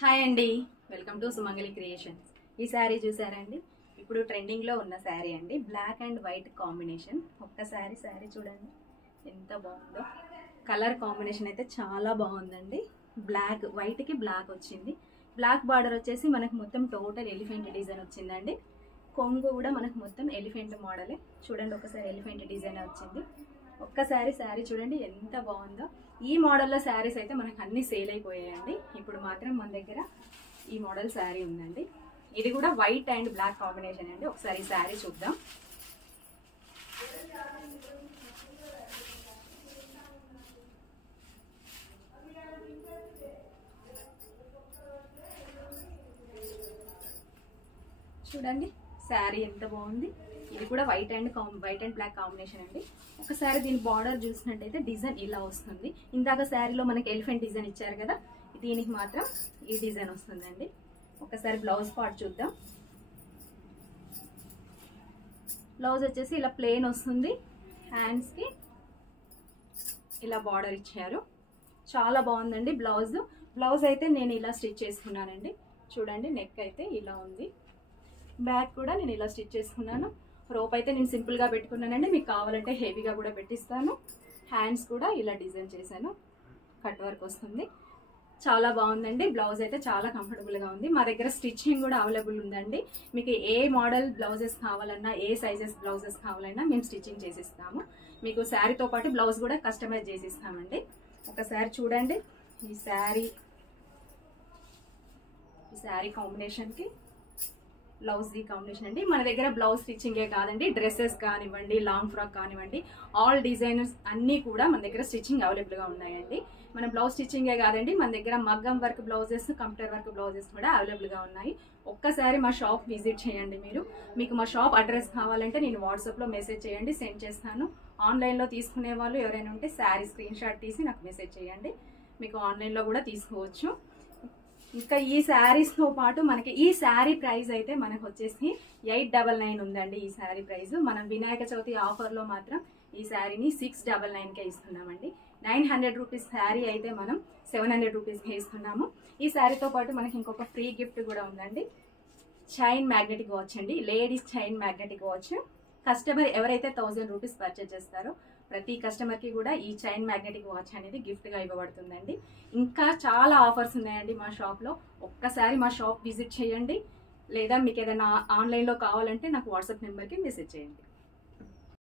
Hi అండి, welcome to Sumangali creations. ఈ శారీ చూసారా అండి? ఇప్పుడు ట్రెండింగ్లో ఉన్న శారీ అండి, బ్లాక్ అండ్ వైట్ కాంబినేషన్. ఒక్కసారి శారీ చూడండి ఎంత బాగుందో. కలర్ కాంబినేషన్ అయితే చాలా బాగుందండి. బ్లాక్ వైట్కి బ్లాక్ వచ్చింది. బ్లాక్ బార్డర్ వచ్చేసి మనకు మొత్తం టోటల్ ఎలిఫెంట్ డిజైన్ వచ్చిందండి. కొంగు కూడా మనకు మొత్తం ఎలిఫెంట్ మోడలే. చూడండి ఒకసారి ఎలిఫెంట్ డిజైన్ వచ్చింది. ఒక్కసారి శారీ చూడండి ఎంత బాగుందో. ఈ మోడల్లో శారీస్ అయితే మనకు అన్ని సేల్ అయిపోయాయండి. ఇప్పుడు మాత్రం మన దగ్గర ఈ మోడల్ శారీ ఉందండి. ఇది కూడా వైట్ అండ్ బ్లాక్ కాంబినేషన్ అండి. ఒకసారి ఈ శారీ చూద్దాం. చూడండి శారీ ఎంత బాగుంది. ఇది కూడా వైట్ అండ్ బ్లాక్ కాంబినేషన్ అండి. ఒకసారి దీని బార్డర్ చూసినట్టయితే డిజైన్ ఇలా వస్తుంది. ఇందాక శారీలో మనకి ఎలిఫెంట్ డిజైన్ ఇచ్చారు కదా, దీనికి మాత్రం ఈ డిజైన్ వస్తుందండి. ఒకసారి బ్లౌజ్ పార్ట్ చూద్దాం. బ్లౌజ్ వచ్చేసి ఇలా ప్లెయిన్ వస్తుంది. హ్యాండ్స్కి ఇలా బార్డర్ ఇచ్చారు. చాలా బాగుందండి బ్లౌజ్ అయితే నేను ఇలా స్టిచ్ చేసుకున్నానండి. చూడండి నెక్ అయితే ఇలా ఉంది. బ్యాక్ కూడా నేను ఇలా స్టిచ్ చేసుకున్నాను. రోప్ అయితే నేను సింపుల్గా పెట్టుకున్నానండి. మీకు కావాలంటే హెవీగా కూడా పెట్టిస్తాను. హ్యాండ్స్ కూడా ఇలా డిజైన్ చేశాను. కట్ వర్క్ వస్తుంది. చాలా బాగుందండి. బ్లౌజ్ అయితే చాలా కంఫర్టబుల్గా ఉంది. మా దగ్గర స్టిచ్చింగ్ కూడా అవైలబుల్ ఉందండి. మీకు ఏ మోడల్ బ్లౌజెస్ కావాలన్నా, ఏ సైజెస్ బ్లౌజెస్ కావాలన్నా మేము స్టిచ్చింగ్ చేసిస్తాము. మీకు శారీతో పాటు బ్లౌజ్ కూడా కస్టమైజ్ చేసిస్తామండి. ఒకసారి చూడండి ఈ శారీ కాంబినేషన్కి బ్లౌజ్ ఈ కాంబినేషన్ అండి. మన దగ్గర బ్లౌజ్ స్టిచ్చింగే కాదండి, డ్రెస్సెస్ కానివ్వండి, లాంగ్ ఫ్రాక్ కానివ్వండి, ఆల్ డిజైనర్స్ అన్నీ కూడా మన దగ్గర స్టిచ్చింగ్ అవైలబుల్గా ఉన్నాయండి. మన బ్లౌజ్ స్టిచ్చింగే కాదండి, మన దగ్గర మగ్గం work blouses, computer work blouses కూడా అవైలబుల్గా ఉన్నాయి. ఒక్కసారి మా షాప్ విజిట్ చేయండి. మీకు మా షాప్ అడ్రస్ కావాలంటే నేను వాట్సాప్లో మెసేజ్ చేయండి, సెండ్ చేస్తాను. ఆన్లైన్లో తీసుకునే వాళ్ళు ఎవరైనా ఉంటే శారీ స్క్రీన్ షాట్ తీసి నాకు మెసేజ్ చేయండి. మీకు ఆన్లైన్లో కూడా తీసుకోవచ్చు. ఇంకా ఈ శారీస్తో పాటు మనకి ఈ శారీ ప్రైస్ అయితే మనకు వచ్చేసి 899 ఉందండి. ఈ శారీ ప్రైస్ మనం వినాయక చవితి ఆఫర్లో మాత్రం ఈ శారీని 699కే ఇస్తున్నామండి. 900 రూపీస్ శారీ అయితే మనం 700 రూపీస్కే ఇస్తున్నాము. ఈ శారీతో పాటు మనకి ఇంకొక ఫ్రీ గిఫ్ట్ కూడా ఉందండి. చైన్ మ్యాగ్నెటిక్ వాచ్ అండి. Ladies chain magnetic watch. Customer ఎవరైతే 1000 రూపీస్ పర్చేజ్ చేస్తారో ప్రతి కస్టమర్కి కూడా ఈ చైన్ మ్యాగ్నెటిక్ వాచ్ అనేది గిఫ్ట్గా ఇవ్వబడుతుందండి. ఇంకా చాలా ఆఫర్స్ ఉన్నాయండి మా షాప్లో. ఒక్కసారి మా షాప్ విజిట్ చేయండి. లేదా మీకు ఏదైనా ఆన్లైన్లో కావాలంటే నాకు వాట్సాప్ నెంబర్కి మెసేజ్ చేయండి.